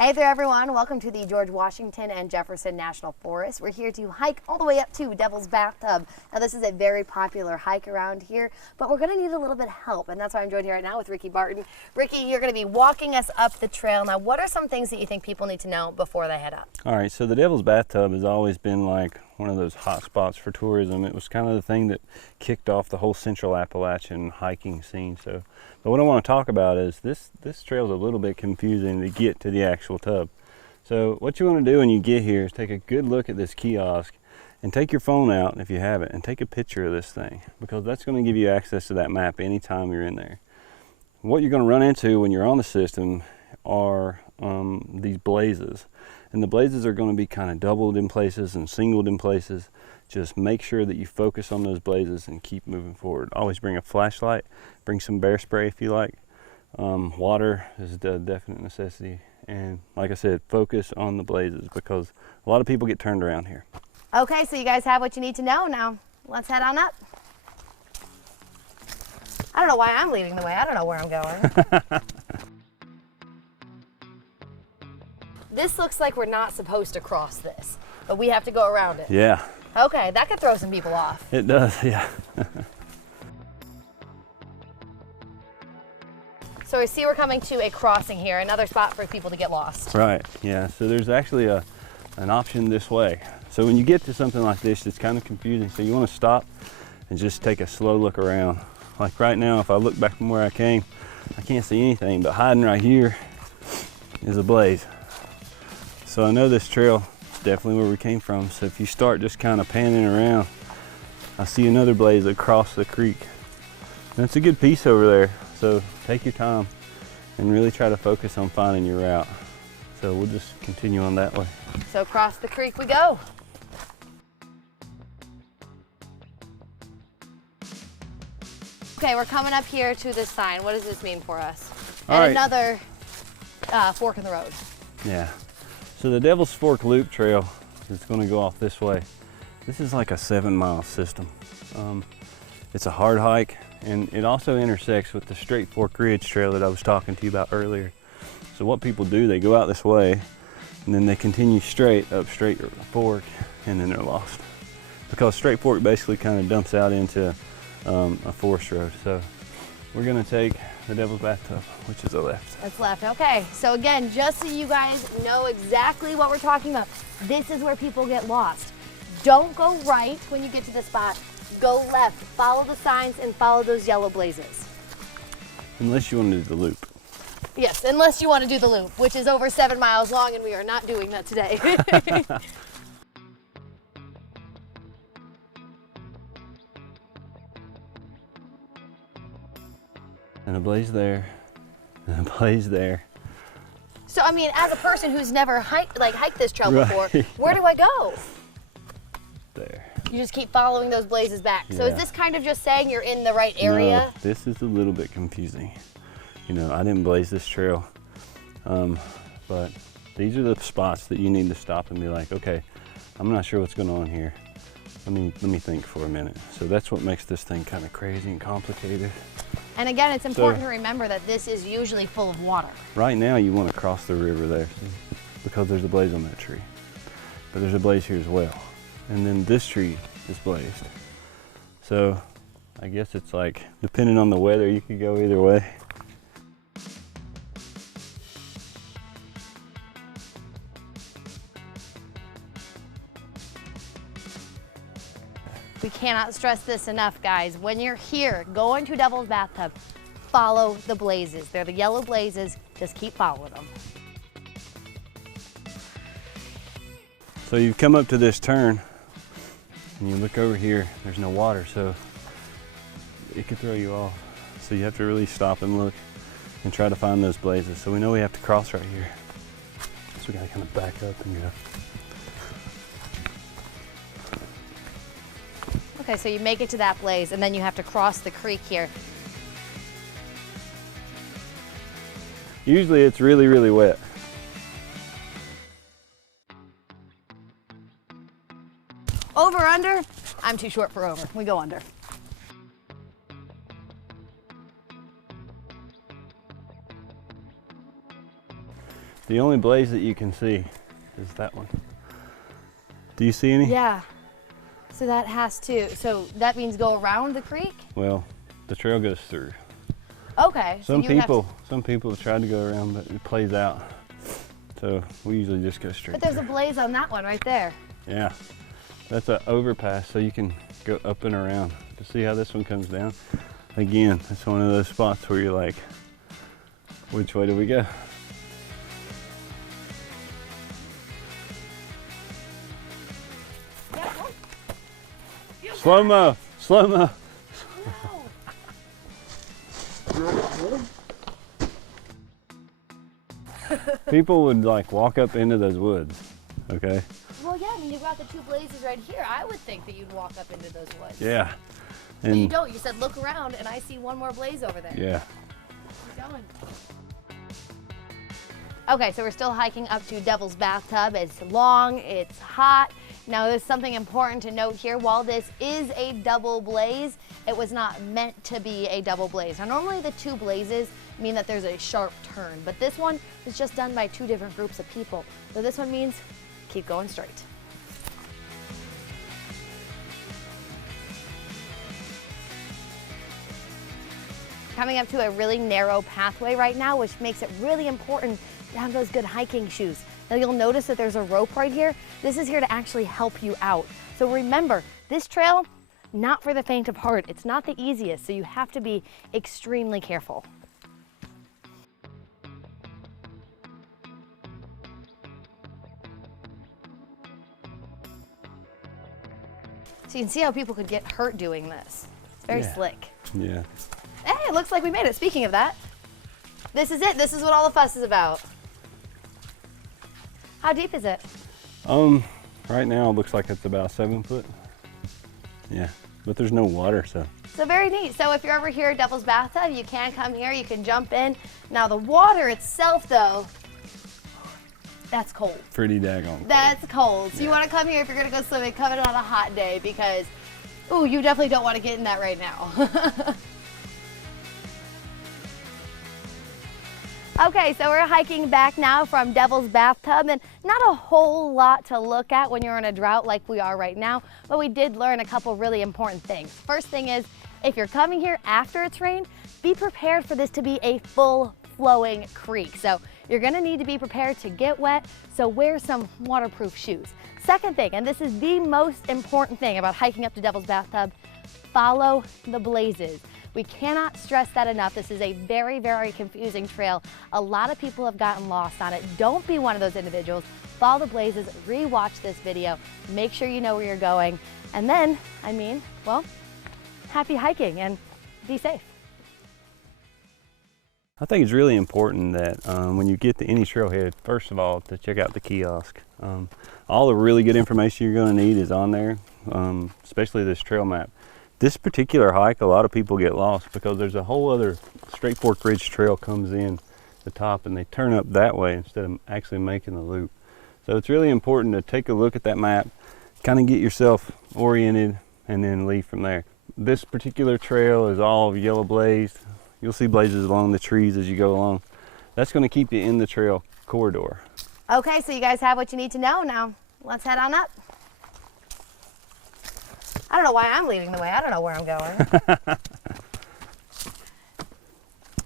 Hey there everyone, welcome to the George Washington and Jefferson National Forest. We're here to hike all the way up to Devil's Bathtub. Now this is a very popular hike around here, but we're going to need a little bit of help, and that's why I'm joined here right now with Ricky Barton. Ricky, you're going to be walking us up the trail. Now what are some things that you think people need to know before they head up? All right, so the Devil's Bathtub has always been like one of those hot spots for tourism. It was kind of the thing that kicked off the whole Central Appalachian hiking scene. But what I want to talk about is this trail is a little bit confusing to get to the actual tub. So what you want to do when you get here is take a good look at this kiosk and take your phone out if you have it and take a picture of this thing, because that's going to give you access to that map anytime you're in there. What you're going to run into when you're on the system are these blazes. And the blazes are going to be kind of doubled in places and singled in places. Just make sure that you focus on those blazes and keep moving forward. Always bring a flashlight, bring some bear spray if you like. Water is a definite necessity. And like I said, focus on the blazes because a lot of people get turned around here. Okay, so you guys have what you need to know. Now let's head on up. I don't know why I'm leading the way. I don't know where I'm going. This looks like we're not supposed to cross this, but we have to go around it. Yeah. Okay, that could throw some people off. It does, yeah. So I see we're coming to a crossing here, another spot for people to get lost. Right, yeah. So there's actually an option this way. So when you get to something like this, it's kind of confusing. So you want to stop and just take a slow look around. Like right now, if I look back from where I came, I can't see anything, but hiding right here is a blaze. So I know this trail is definitely where we came from. So if you start just kind of panning around, I see another blaze across the creek. And it's a good piece over there. So take your time and really try to focus on finding your route. So we'll just continue on that way. So across the creek we go. Okay, we're coming up here to this sign. What does this mean for us? All right. Another fork in the road. Yeah. So the Devil's Fork Loop Trail is going to go off this way. This is like a 7-mile system. It's a hard hike, and it also intersects with the Straight Fork Ridge Trail that I was talking to you about earlier. So what people do, they go out this way, and then they continue straight up Straight Fork, and then they're lost. Because Straight Fork basically kind of dumps out into a forest road. So we're going to take the Devil's Bathtub, which is the left. That's left, okay. So again, just so you guys know exactly what we're talking about, this is where people get lost. Don't go right when you get to the spot. Go left, follow the signs and follow those yellow blazes. Unless you want to do the loop. Yes, unless you want to do the loop, which is over 7 miles long, and we are not doing that today. And a blaze there, and a blaze there. So I mean, as a person who's never hiked this trail before, where do I go? There. You just keep following those blazes back. So Yeah. is this kind of just saying you're in the right area? No, this is a little bit confusing. You know, I didn't blaze this trail, but these are the spots that you need to stop and be like, okay, I'm not sure what's going on here. Let me think for a minute. So that's what makes this thing kind of crazy and complicated. And again, it's important to remember that this is usually full of water. Right now you want to cross the river there, see? Because there's a blaze on that tree. But there's a blaze here as well. And then this tree is blazed. So I guess it's like, depending on the weather, you could go either way. We cannot stress this enough, guys. When you're here, going to Devil's Bathtub, follow the blazes. They're the yellow blazes. Just keep following them. So you've come up to this turn, and you look over here, there's no water, so it could throw you off. So you have to really stop and look and try to find those blazes. So we know we have to cross right here. So we gotta kind of back up and go. Okay, so you make it to that blaze, and then you have to cross the creek here. Usually it's really, really wet. Over, under? I'm too short for over. We go under. The only blaze that you can see is that one. Do you see any? Yeah. So that has to, so that means go around the creek? Well, the trail goes through. Okay. Some people have tried to go around, but it plays out. So we usually just go straight. But there's through. a blaze on that one right there. Yeah, that's an overpass, so you can go up and around. To see how this one comes down. Again, it's one of those spots where you're like, which way do we go? Slow-mo, slow-mo. People would like walk up into those woods, okay? Well, yeah, I mean, you've got the two blazes right here. I would think that you'd walk up into those woods. Yeah. But you don't. You said look around, and I see one more blaze over there. Yeah. Keep going. Okay, so we're still hiking up to Devil's Bathtub. It's long, it's hot. Now, there's something important to note here. While this is a double blaze, it was not meant to be a double blaze. Now, normally the two blazes mean that there's a sharp turn, but this one was just done by two different groups of people. So this one means keep going straight. Coming up to a really narrow pathway right now, which makes it really important to have those good hiking shoes. Now you'll notice that there's a rope right here. This is here to actually help you out. So remember, this trail, not for the faint of heart. It's not the easiest, so you have to be extremely careful. So you can see how people could get hurt doing this. It's very slick. Yeah. Hey, it looks like we made it. Speaking of that, this is it. This is what all the fuss is about. How deep is it? Right now it looks like it's about 7 foot. Yeah, but there's no water, so. So very neat. So if you're ever here at Devil's Bathtub, you can come here, you can jump in. Now the water itself though, that's cold. Pretty daggone cold. That's cold. So you want to come here if you're going to go swimming, come in on a hot day because, ooh, you definitely don't want to get in that right now. Okay, so we're hiking back now from Devil's Bathtub, and not a whole lot to look at when you're in a drought like we are right now, but we did learn a couple really important things. First thing is, if you're coming here after it's rained, be prepared for this to be a full flowing creek. So you're gonna need to be prepared to get wet, so wear some waterproof shoes. Second thing, and this is the most important thing about hiking up to Devil's Bathtub, follow the blazes. We cannot stress that enough. This is a very, very confusing trail. A lot of people have gotten lost on it. Don't be one of those individuals. Follow the blazes, re-watch this video, make sure you know where you're going, and then, I mean, well, happy hiking and be safe. I think it's really important that when you get to any trailhead, first of all, to check out the kiosk. All the really good information you're going to need is on there, especially this trail map. This particular hike, a lot of people get lost because there's a whole other Straight Fork Ridge trail comes in the top and they turn up that way instead of actually making the loop. So it's really important to take a look at that map, kind of get yourself oriented and then leave from there. This particular trail is all yellow blazed. You'll see blazes along the trees as you go along. That's going to keep you in the trail corridor. Okay, so you guys have what you need to know. Now, let's head on up. I don't know why I'm leading the way. I don't know where I'm going.